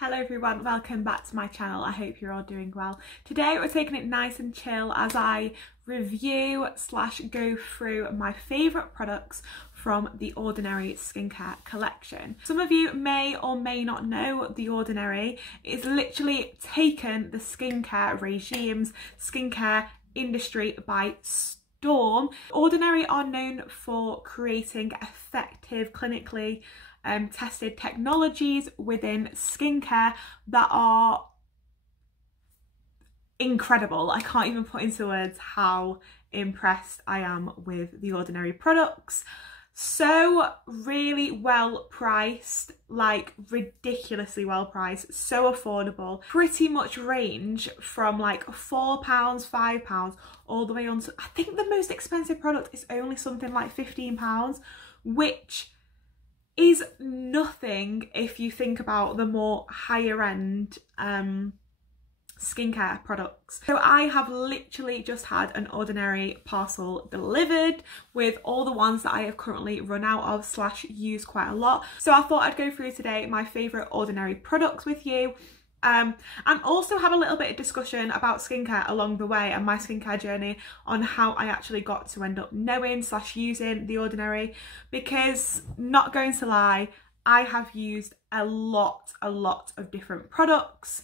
Hello everyone, welcome back to my channel. I hope you're all doing well. Today we're taking it nice and chill as I review / go through my favourite products from the Ordinary skincare collection. Some of you may or may not know The Ordinary is literally taken the skincare regimes, skincare industry by storm. Ordinary are known for creating effective, clinically tested technologies within skincare that are incredible. I can't even put into words how impressed I am with The Ordinary products. So really well priced, like ridiculously well priced, so affordable. Pretty much range from like £4, £5 all the way on to, I think the most expensive product is only something like £15, which is nothing if you think about the more higher end skincare products. So I have literally just had an Ordinary parcel delivered with all the ones that I have currently run out of / use quite a lot. So I thought I'd go through today my favourite Ordinary products with you. And also have a little bit of discussion about skincare along the way and my skincare journey on how I actually got to end up knowing / using The Ordinary, because not going to lie, I have used a lot of different products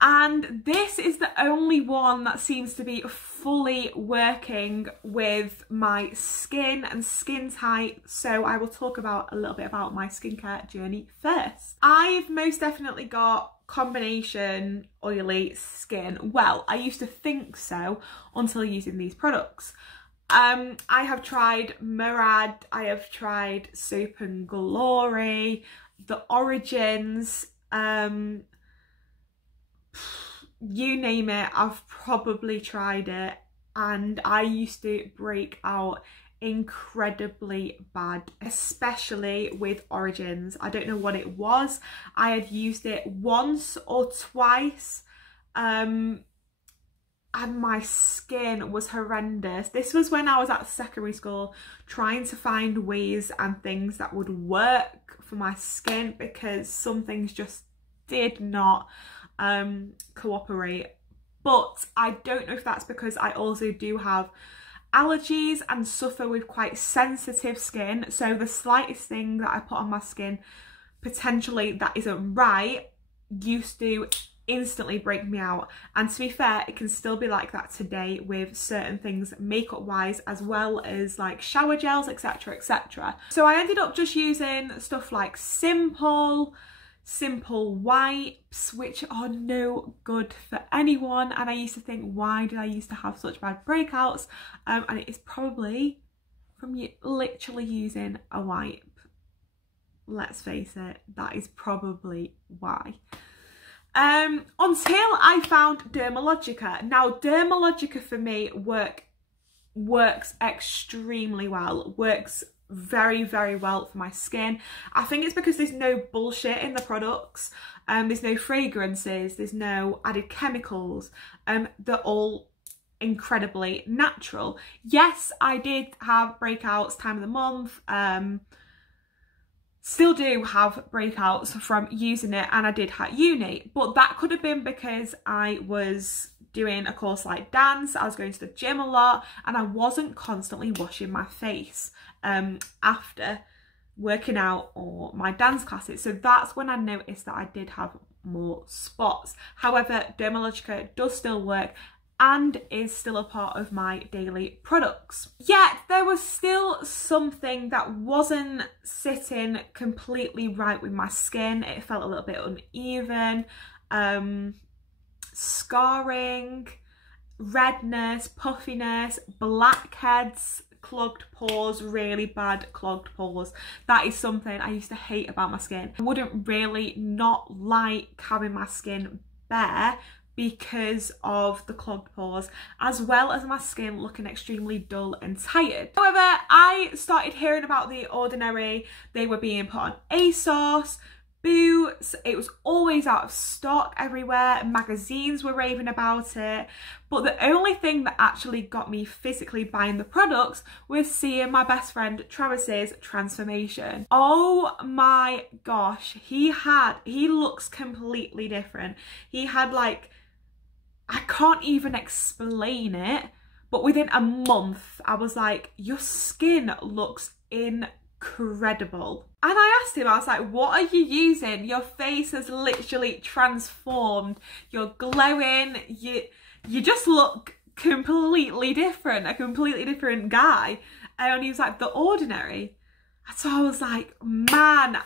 and this is the only one that seems to be fully working with my skin and skin type. So I will talk about a little bit about my skincare journey first. I've most definitely got combination oily skin. Well, I used to think so until using these products. I have tried Murad, I have tried Soap and Glory, The Origins, you name it, I've probably tried it, and I used to break out incredibly bad, especially with Origins. I don't know what it was. I had used it once or twice and my skin was horrendous. This was when I was at secondary school trying to find ways and things that would work for my skin, because some things just did not cooperate. But I don't know if that's because I also do have allergies and suffer with quite sensitive skin, so the slightest thing that I put on my skin potentially that isn't right used to instantly break me out. And to be fair, it can still be like that today with certain things makeup wise, as well as like shower gels, etc, etc. So I ended up just using stuff like simple wipes, which are no good for anyone. And I used to think, why did I used to have such bad breakouts? And it is probably from you literally using a wipe. Let's face it, that is probably why. Until I found Dermalogica. Now Dermalogica for me works extremely well, works very well for my skin. I think it's because there's no bullshit in the products, there's no fragrances, there's no added chemicals, they're all incredibly natural. Yes, I did have breakouts time of the month, still do have breakouts from using it, and I did at uni, but that could have been because I was doing a course like dance, I was going to the gym a lot, and I wasn't constantly washing my face after working out or my dance classes. So that's when I noticed that I did have more spots. However, Dermalogica does still work and is still a part of my daily products. Yet there was still something that wasn't sitting completely right with my skin. It felt a little bit uneven, scarring, redness, puffiness, blackheads, clogged pores, really bad clogged pores. That is something I used to hate about my skin. I wouldn't really not like having my skin bare because of the clogged pores, as well as my skin looking extremely dull and tired. However, I started hearing about The Ordinary. They were being put on ASOS, boots. It was always out of stock everywhere. Magazines were raving about it. But the only thing that actually got me physically buying the products was seeing my best friend Travis's transformation. Oh my gosh, he looks completely different. He had like, I can't even explain it, but within a month I was like, your skin looks incredible. And I asked him, I was like, what are you using? Your face has literally transformed. You're glowing. You just look completely different, a completely different guy. And he was like, The Ordinary. So I was like, man,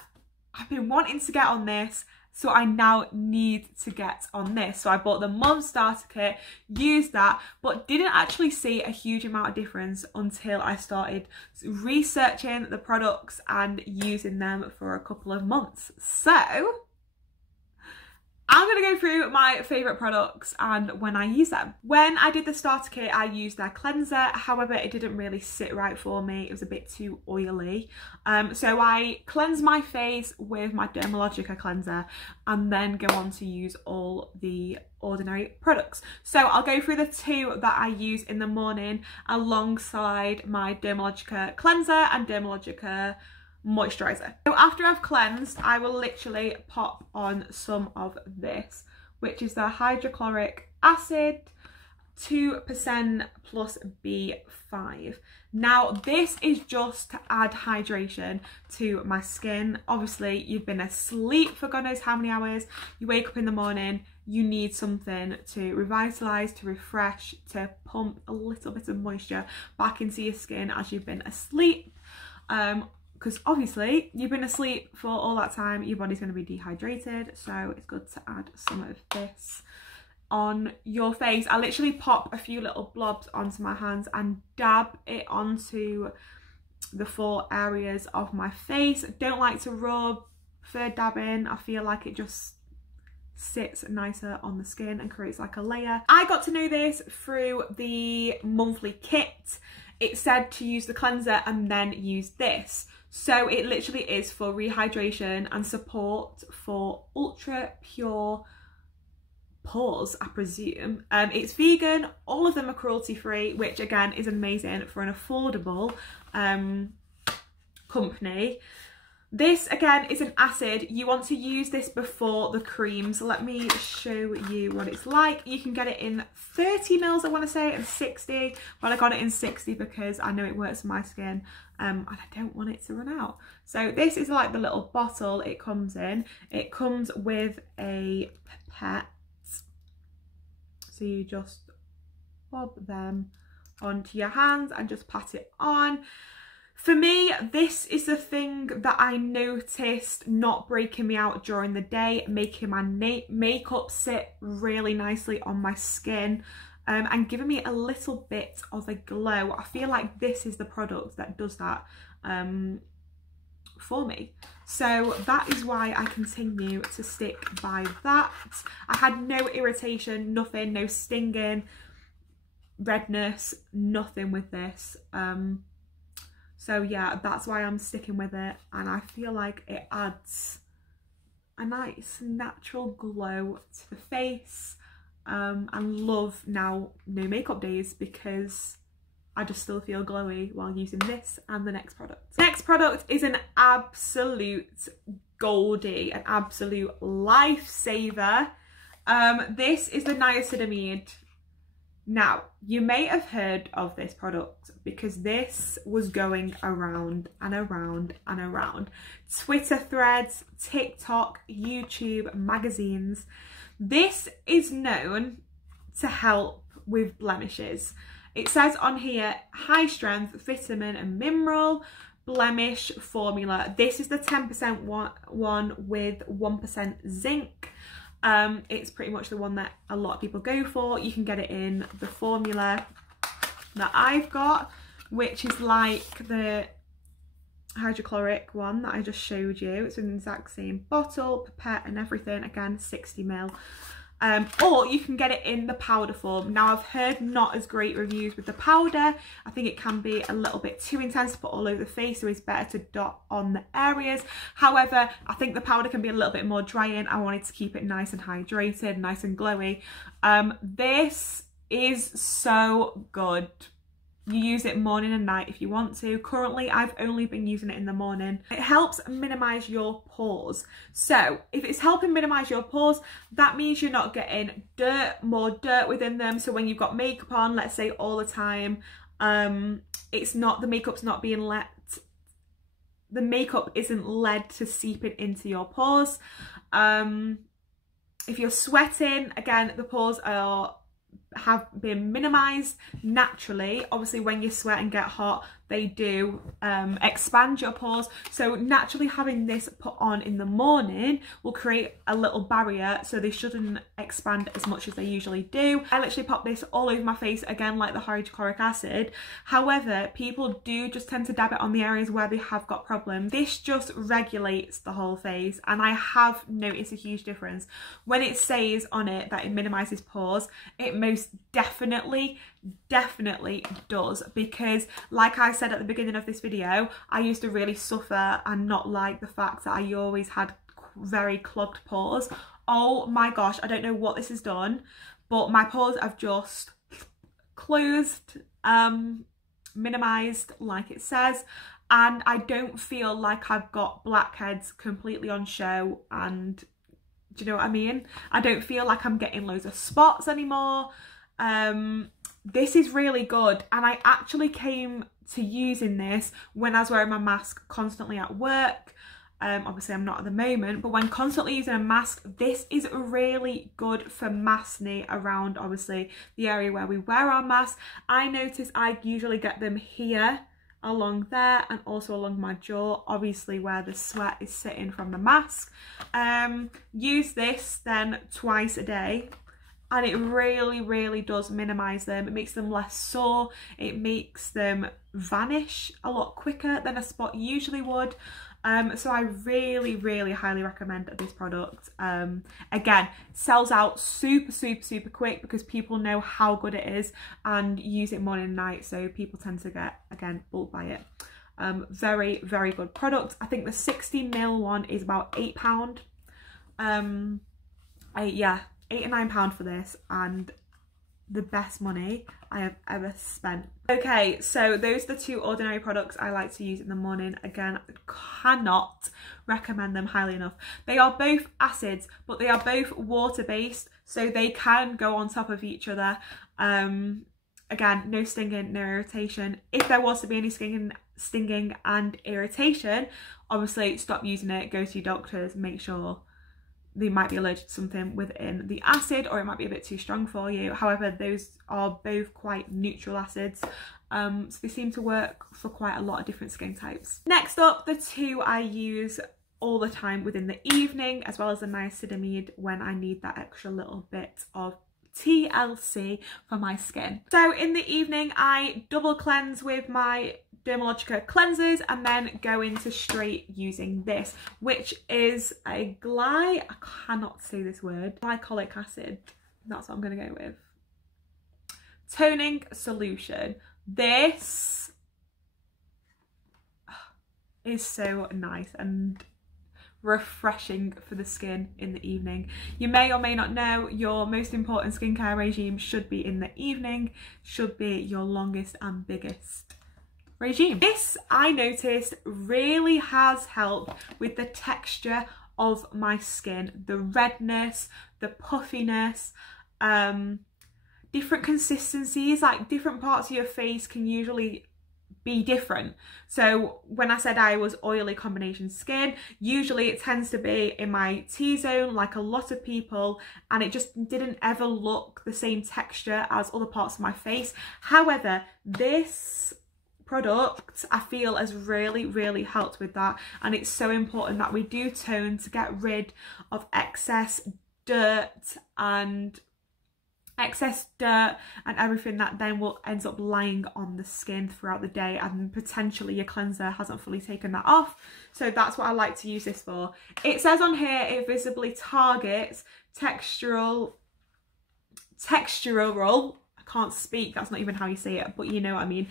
I've been wanting to get on this. So I now need to get on this. So I bought the Mum Starter Kit, used that, but didn't actually see a huge amount of difference until I started researching the products and using them for a couple of months. So I'm going to go through my favourite products and when I use them. When I did the starter kit, I used their cleanser. However, it didn't really sit right for me. It was a bit too oily. So I cleansed my face with my Dermalogica Cleanser and then go on to use all the Ordinary products. So I'll go through the two that I use in the morning alongside my Dermalogica Cleanser and Dermalogica moisturizer. So after I've cleansed, I will literally pop on some of this, which is the hydrochloric acid 2% plus B5. Now this is just to add hydration to my skin. Obviously you've been asleep for God knows how many hours. You wake up in the morning, you need something to revitalize, to refresh, to pump a little bit of moisture back into your skin as you've been asleep. Because obviously you've been asleep for all that time, your body's going to be dehydrated, so it's good to add some of this on your face. I literally pop a few little blobs onto my hands and dab it onto the 4 areas of my face. I don't like to rub for dabbing. I feel like it just sits nicer on the skin and creates like a layer. I got to know this through the monthly kit. It said to use the cleanser and then use this. So it literally is for rehydration and support for ultra pure pores, I presume. It's vegan, all of them are cruelty free, which again is amazing for an affordable company. This again is an acid. You want to use this before the cream, so let me show you what it's like. You can get it in 30 mils, I want to say, and 60. Well, I got it in 60 because I know it works for my skin and I don't want it to run out. So this is like the little bottle it comes in. It comes with a pipette, so you just bob them onto your hands and just pat it on. For me, this is the thing that I noticed not breaking me out during the day, making my makeup sit really nicely on my skin and giving me a little bit of a glow. I feel like this is the product that does that for me. So that is why I continue to stick by that. I had no irritation, nothing, no stinging, redness, nothing with this. So yeah, that's why I'm sticking with it, and I feel like it adds a nice natural glow to the face. And love now no makeup days because I just still feel glowy while using this and the next product. Next product is an absolute goldie, an absolute lifesaver. This is the Niacinamide. Now, you may have heard of this product because this was going around and around and around. Twitter threads, TikTok, YouTube, magazines. This is known to help with blemishes. It says on here, high strength vitamin and mineral blemish formula. This is the 10% one with 1% zinc. It's pretty much the one that a lot of people go for. You can get it in the formula that I've got, which is like the hydrochloric one that I just showed you. It's in the exact same bottle, pipette and everything. Again, 60 ml. or you can get it in the powder form. Now I've heard not as great reviews with the powder. I think it can be a little bit too intense to put all over the face, so it's better to dot on the areas. However, I think the powder can be a little bit more drying. I wanted to keep it nice and hydrated, nice and glowy. This is so good. You use it morning and night if you want to. Currently, I've only been using it in the morning. It helps minimize your pores. So if it's helping minimize your pores, that means you're not getting more dirt within them. So when you've got makeup on, let's say all the time, the makeup's not being the makeup isn't led to seeping into your pores. If you're sweating, again, the pores have been minimized naturally. Obviously when you sweat and get hot, they do expand your pores, so naturally having this put on in the morning will create a little barrier, so they shouldn't expand as much as they usually do. I literally pop this all over my face, again like the hydrochloric acid. However, people do just tend to dab it on the areas where they have got problems. This just regulates the whole face, and I have noticed a huge difference. When it says on it that it minimizes pores, it most definitely does, because like I said at the beginning of this video, I used to really suffer and not like the fact that I always had very clogged pores. Oh my gosh, I don't know what this has done, but my pores have just closed, minimized like it says, and I don't feel like I've got blackheads completely on show. And do you know what I mean? I don't feel like I'm getting loads of spots anymore. This is really good, and I actually came to using this when I was wearing my mask constantly at work. Obviously I'm not at the moment, but when constantly using a mask, this is really good for masking around obviously the area where we wear our mask. I notice I usually get them here, along there, and also along my jaw, obviously where the sweat is sitting from the mask. Use this then twice a day, and it really does minimize them. It makes them less sore. It makes them vanish a lot quicker than a spot usually would. So I really highly recommend this product. Again, sells out super quick because people know how good it is and use it morning and night, so people tend to get, again, bulk buy it. Very good product. I think the 60ml one is about £8. Yeah, £8 or £9 for this, and the best money I have ever spent. Okay, so those are the two ordinary products I like to use in the morning. Again, I cannot recommend them highly enough. They are both acids, but they are both water based, so they can go on top of each other. Again, no stinging, no irritation. If there was to be any stinging and irritation, obviously stop using it, go to your doctors, make sure. They might be allergic to something within the acid, or it might be a bit too strong for you. However, those are both quite neutral acids, so they seem to work for quite a lot of different skin types. Next up, the two I use all the time within the evening, as well as the niacinamide when I need that extra little bit of TLC for my skin. So in the evening, I double cleanse with my Dermalogica cleansers and then go into straight using this, which is a I cannot say this word, glycolic acid. That's what I'm going to go with. Toning solution. This is so nice and refreshing for the skin in the evening. You may or may not know your most important skincare regime should be in the evening, should be your longest and biggest regime. This, I noticed, really has helped with the texture of my skin, the redness, the puffiness, different consistencies. Like, different parts of your face can usually be different. So when I said I was oily combination skin, usually it tends to be in my T-zone like a lot of people, and it just didn't ever look the same texture as other parts of my face. However, this product I feel has really helped with that, and it's so important that we do tone to get rid of excess dirt and everything that then ends up lying on the skin throughout the day, and potentially your cleanser hasn't fully taken that off. So that's what I like to use this for. It says on here it visibly targets textural textural, I can't speak, that's not even how you say it, but you know what I mean,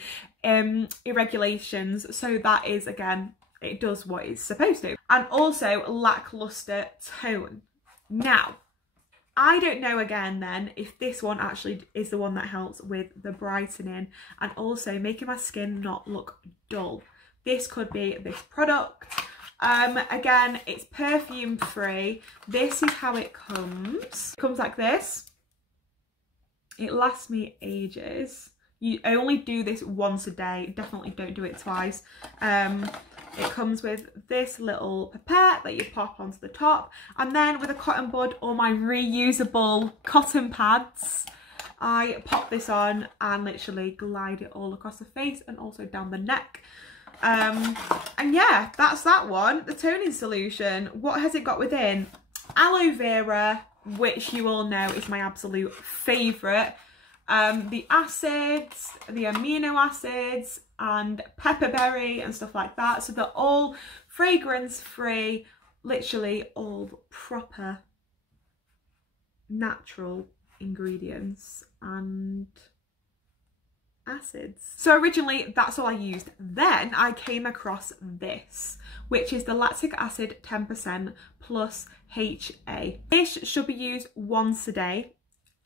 irregulations. So that is, again, it does what it's supposed to. And also lackluster tone. Now, I don't know again then if this one actually is the one that helps with the brightening and also making my skin not look dull. This could be this product. Again, it's perfume free. This is how it comes. It comes like this. It lasts me ages. I only do this once a day. Definitely don't do it twice. It comes with this little pipette that you pop onto the top, and then with a cotton bud or my reusable cotton pads, I pop this on and literally glide it all across the face and also down the neck. And yeah, that's that one. The toning solution, what has it got within? Aloe vera, which you all know is my absolute favourite. The acids, the amino acids, and pepperberry and stuff like that. So they're all fragrance free, literally all proper natural ingredients and acids. So originally that's all I used. Then I came across this, which is the Lactic Acid 10% plus HA. This should be used once a day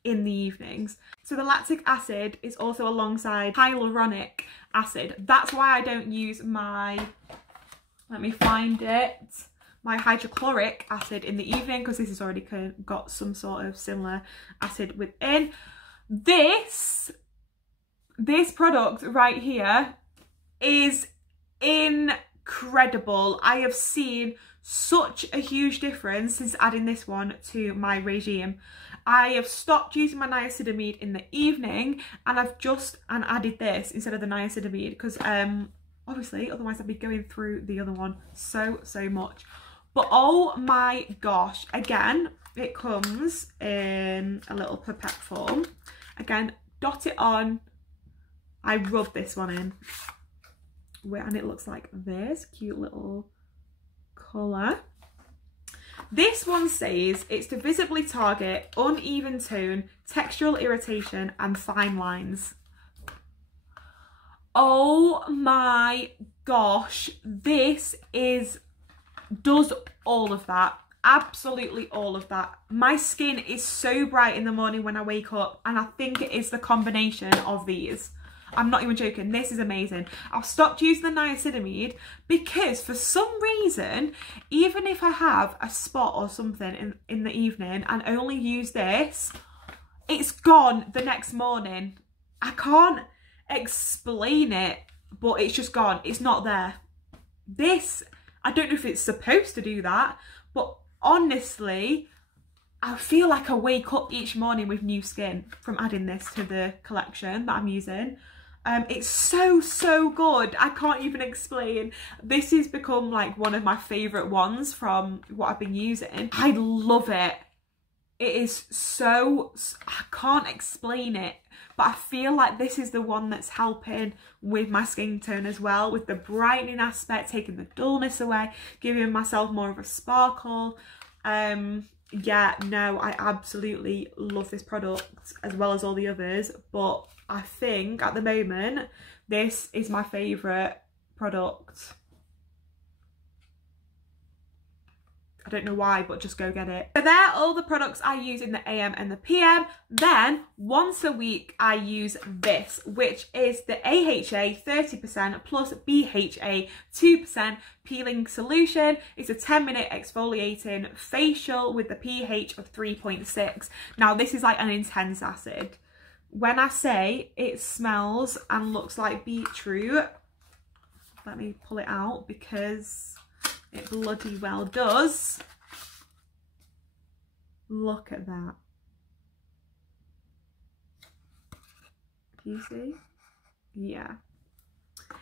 in the evenings. So the lactic acid is also alongside hyaluronic acid. That's why I don't use my, let me find it, my hydrochloric acid in the evening, because this has already got some sort of similar acid within. This product right here is incredible. I have seen such a huge difference since adding this one to my regime. I have stopped using my niacinamide in the evening and I've just added this instead of the niacinamide, because obviously otherwise I'd be going through the other one so much. But oh my gosh, again, it comes in a little pipette form. Again, dot it on. I rub this one in and it looks like this cute little colour. This one says it's to visibly target uneven tone, textural irritation and fine lines. Oh my gosh, this does all of that. Absolutely all of that. My skin is so bright in the morning when I wake up, and I think it is the combination of these. I'm not even joking, this is amazing. I've stopped using the niacinamide because for some reason, even if I have a spot or something in the evening and only use this, it's gone the next morning. I can't explain it, but it's just gone. It's not there. This, I don't know if it's supposed to do that, but honestly, I feel like I wake up each morning with new skin from adding this to the collection that I'm using. It's so good. I can't even explain. This has become like one of my favourite ones from what I've been using. I love it. It is so, I can't explain it, but I feel like this is the one that's helping with my skin tone as well, with the brightening aspect, taking the dullness away, giving myself more of a sparkle. Yeah, no, I absolutely love this product as well as all the others, but I think at the moment this is my favourite product. I don't know why, but just go get it. So there are all the products I use in the AM and the PM. Then once a week I use this, which is the AHA 30% plus BHA 2% peeling solution. It's a 10-minute exfoliating facial with the pH of 3.6. Now this is like an intense acid. When I say it smells and looks like beetroot, let me pull it out because it bloody well does. Look at that. Do you see? Yeah.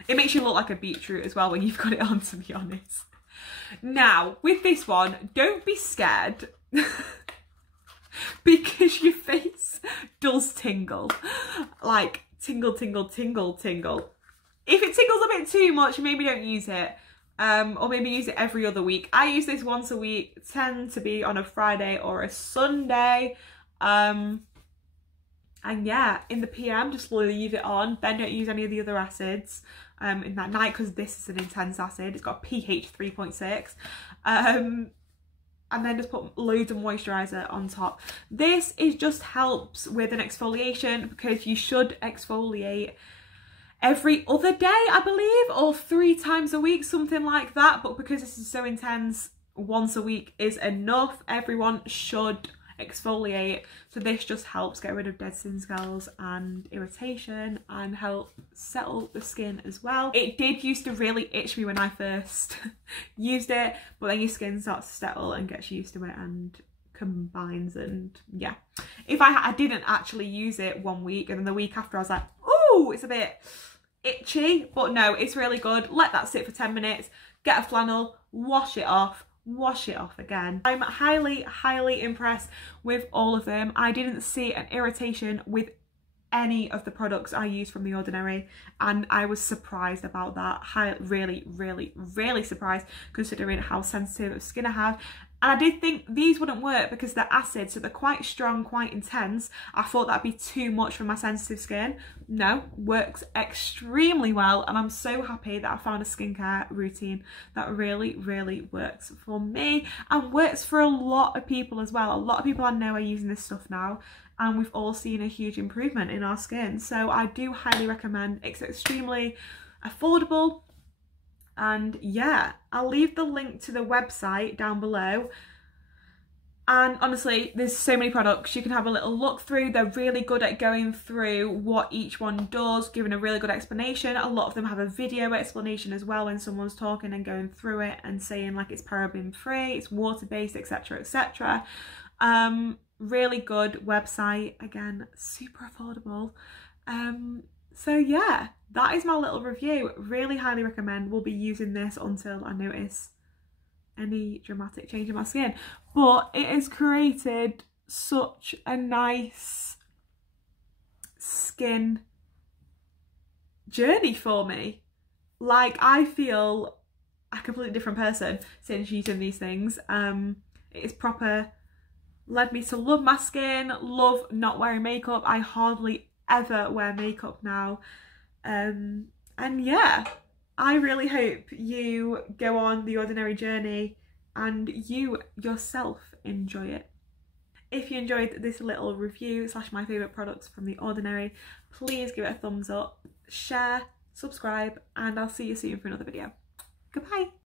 It makes you look like a beetroot as well when you've got it on, to be honest. Now, with this one, don't be scared. Because your face does tingle. Like, tingle, tingle, tingle, tingle. If it tingles a bit too much, maybe don't use it. Or maybe use it every other week. I use this once a week, tend to be on a Friday or a Sunday. And yeah, in the PM, just leave it on. Then don't use any of the other acids in that night, because this is an intense acid. It's got a pH 3.6. And then just put loads of moisturiser on top. This is just helps with an exfoliation, because you should exfoliate every other day, I believe, or 3 times a week, something like that. But because this is so intense, once a week is enough. Everyone should exfoliate. So this just helps get rid of dead skin cells and irritation, and help settle the skin as well. It did used to really itch me when I first used it, but then your skin starts to settle and gets used to it and combines. And yeah, if I didn't actually use it 1 week, and then the week after I was like, oh, it's a bit itchy. But no, it's really good. Let that sit for 10 minutes, get a flannel, wash it off again. I'm highly impressed with all of them. I didn't see an irritation with any of the products I use from The Ordinary, and I was surprised about that. Really surprised, considering how sensitive skin I have. And I did think these wouldn't work because they're acid, so they're quite strong, quite intense. I thought that'd be too much for my sensitive skin. No, works extremely well, and I'm so happy that I found a skincare routine that really works for me, and works for a lot of people as well. A lot of people I know are using this stuff now, and we've all seen a huge improvement in our skin. So I do highly recommend. It's extremely affordable. And yeah, I'll leave the link to the website down below. And honestly, there's so many products you can have a little look through. They're really good at going through what each one does, giving a really good explanation. A lot of them have a video explanation as well, when someone's talking and going through it and saying like it's paraben free, it's water based, etc, etc. Really good website, again, super affordable. So yeah, that is my little review. Really highly recommend. We'll be using this until I notice any dramatic change in my skin. But it has created such a nice skin journey for me. Like, I feel a completely different person since using these things. It is proper led me to love my skin, love not wearing makeup. I hardly ever wear makeup now. And yeah, I really hope you go on The Ordinary journey and you yourself enjoy it. If you enjoyed this little review / my favourite products from The Ordinary, please give it a thumbs up, share, subscribe, and I'll see you soon for another video. Goodbye.